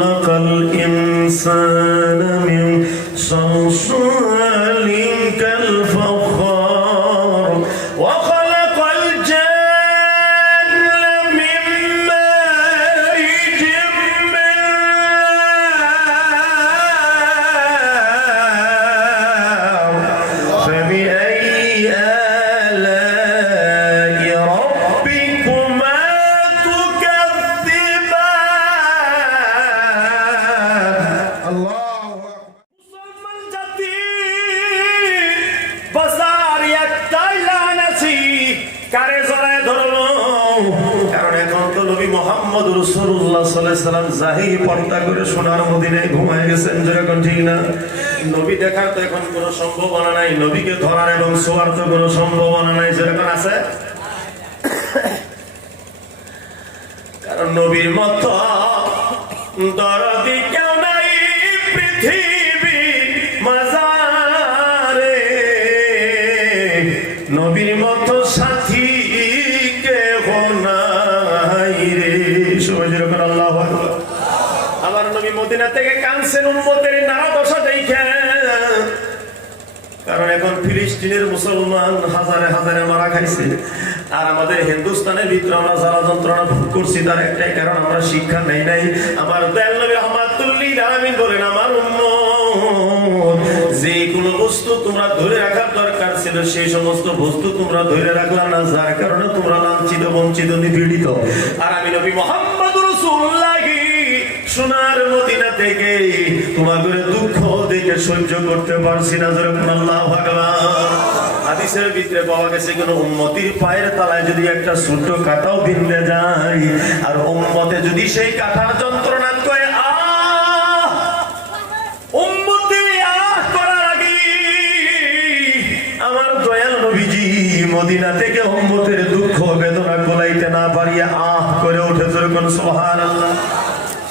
খালাকাল ইনসানা মিন সালসালিন কাল ফাখার ওয়া খালাকাল জান্না মিন মারিজিম মিন নার ফাবিআইয়ি আলা'i রাব্বিকুমা তুকাযযিবান। আল্লাহু আকবার। মুসলমান জাতি বাজার একটাই লানাছি কারে জড়ায় ধরলো, কারণ এখন তো নবী মুহাম্মদ রাসূলুল্লাহ সাল্লাল্লাহু আলাইহি ওয়াসাল্লাম জাহির পর্দা করে সোনার মদিনায় ঘুমায় গেছেন, যেরকম ঠিক না? নবী দেখার তো এখন কোনো সম্ভাবনা নাই, নবীকে ধরার এবং ছোঁয়ার তো কোনো সম্ভাবনা নাই, যেরকম আছে। কারণ নবীর মতো দরদি কেউ নাই পৃথিবী মাজারে, নবীর মতো সাথী কেউ নাই রে। সবাই যেরকম আল্লাহু আকবার। আমার নবী মদিনা থেকে কানছেন উম্মতের নানা দশা দেখে, কারণ এখন ফিলিস্তিনের মুসলমান হাজারে হাজারে মারা খাইছে, আর আমাদের হিন্দুস্তানের ভিতরে আমরা যারা যন্ত্রণা ভোগ করছি তার একটাই কারণ, আমরা শিক্ষা নেই নাই। আমার দয়াল নবী রাহমাতুল লিল আলামিন বলেন, আমার উম্মত যে কোনো বস্তু তোমরা ধরে রাখার দরকার ছিল সেই সমস্ত বস্তু তোমরা ধরে রাখলা না, যার কারণে তোমরা লাঞ্ছিত বঞ্চিত নিপীড়িত। আর আমি নবী মুহাম্মদ রাসূলুল্লাহ সোনার মদিনা থেকে তোমাদের দুঃখ দেখে সহ্য করতে পারছি না, যেরকম আল্লাহু আকবার। হাদিসের ভিতরে পাওয়া গেছে কোন উম্মতির পায়ের তলায় যদি একটা ছোট কাঁটাও বিঁধে যায়, আর উম্মতে যদি সেই কাঁটার যন্ত্রণা করে উম্মতে করার আগে আমার দয়াল নবীজি মদিনা থেকে উম্মতের দুঃখ বেদনা কোলাইতে না পারিয়া করে উঠে, যেরকম সুবহানাল্লাহ।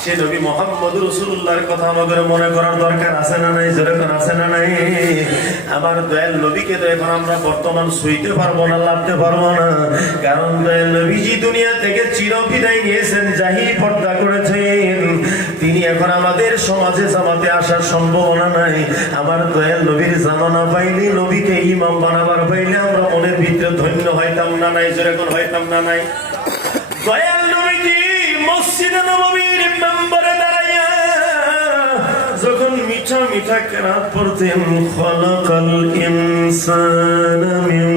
সে নবী মুহাম্মদ রাসূলুল্লাহর কথা আমাদের মনে করার দরকার আছে না নাই? যেরকম আছে না নাই? আমার দয়াল নবীকে তো এখন আমরা বর্তমান সইতে পারবো না, লাভতে পারবো না, কারণ দয়াল নবীজি দুনিয়া থেকে চিরবিদায় নিয়েছেন, জাহির পর্দা করেছেন। তিনি এখন আমাদের সমাজে জামাতে আসার সম্ভাবনা নাই। আমার দয়াল নবীর জামানা পাইলে, নবীকে ইমাম বানাবার পাইলে আমরা মনের ভিতরে ধন্য হইতাম না নাই? যেরকম হইতাম না নাই? দয়াল নবীজি মসজিদে নববীর মেম্বারে দাঁড়াইয়া যখন মিঠা মিঠা কেরাত পড়তেন, খালাকাল ইনসানা মিন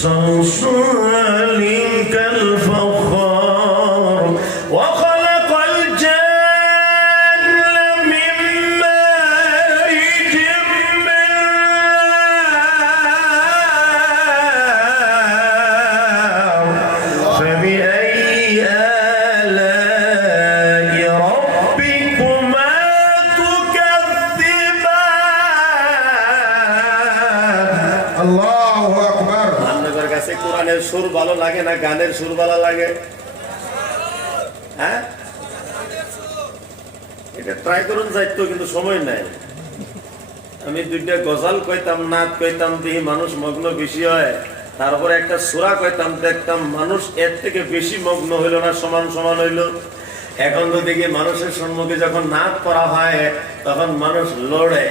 সালসালিন কাল ফাখার ওয়া খালাকাল জান্না মিন মারিজিম মিন নার ফাবিআইয়ি আলা'i রাব্বিকুমা তুকাযযিবান। আল্লাহু আকবার। আপনাদের কাছে কোরআনের সুর ভালো লাগে না গানের সুর ভালো লাগে? হ্যাঁ, এটা ট্রাই করুন যাইতো, কিন্তু সময় নাই। আমি দুইটা গজল কইতাম, নাচ কইতাম, দেখি মানুষ মগ্ন বেশি হয়, তারপরে একটা সূরা কইতাম, দেখতাম মানুষ এর থেকে বেশি মগ্ন হইল না, সমান সমান হইল। এখন তো দেখি মানুষের সম্মুখে যখন নাচ করা হয় তখন মানুষ লড়ে,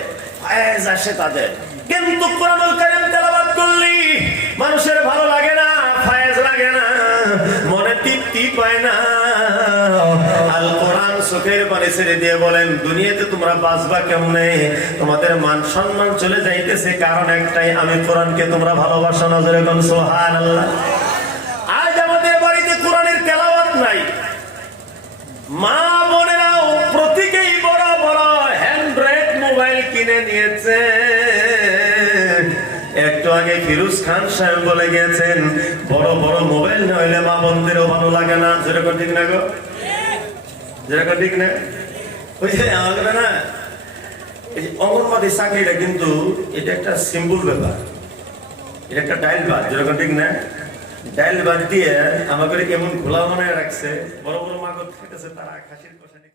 ফায়েজ আসে তাদের। কিন্তু কোরআনুল কারীম তেলাওয়াত করলি মানুষের ভালো লাগে না, ফায়েজ লাগে না, মনে তৃপ্তি পায় না। আল কোরআন চোখের পানি ছেড়ে দিয়ে বলেন, দুনিয়াতে তোমরা বাঁচবা কেমনে? তোমাদের মান সম্মান চলে যাইতেছে, কারণ একটাই, আমি কোরআনকে তোমরা ভালোবাসো না। যেরকম সুবহানাল্লাহ। আজ আমাদের বাড়িতে কোরআনের তেলাওয়াত নাই, মা বোনেরাও প্রত্যেকেই বড় বড় হ্যান্ড্রেড মোবাইল কিনে নিয়েছে। একটু আগে ফিরোজ খান সাহেব বলে গেছেন, বড় বড় মোবাইল না হইলে মা বোনদেরও ভালো লাগে না। যেরকম ঠিক না গো? যেরকম ঠিক না? ওই যে আমাদের না এই অঙ্গনবাড়ি চাকরিটা কিন্তু এটা একটা সিম্বল ব্যাপার, এটা একটা ডাইল বাদ। যেরকম ঠিক না? ডাইল বাদ দিয়ে আমাকে কেমন খোলা মনে রাখছে, বড় বড় মাগর খেতেছে তারা খাসির কষানি।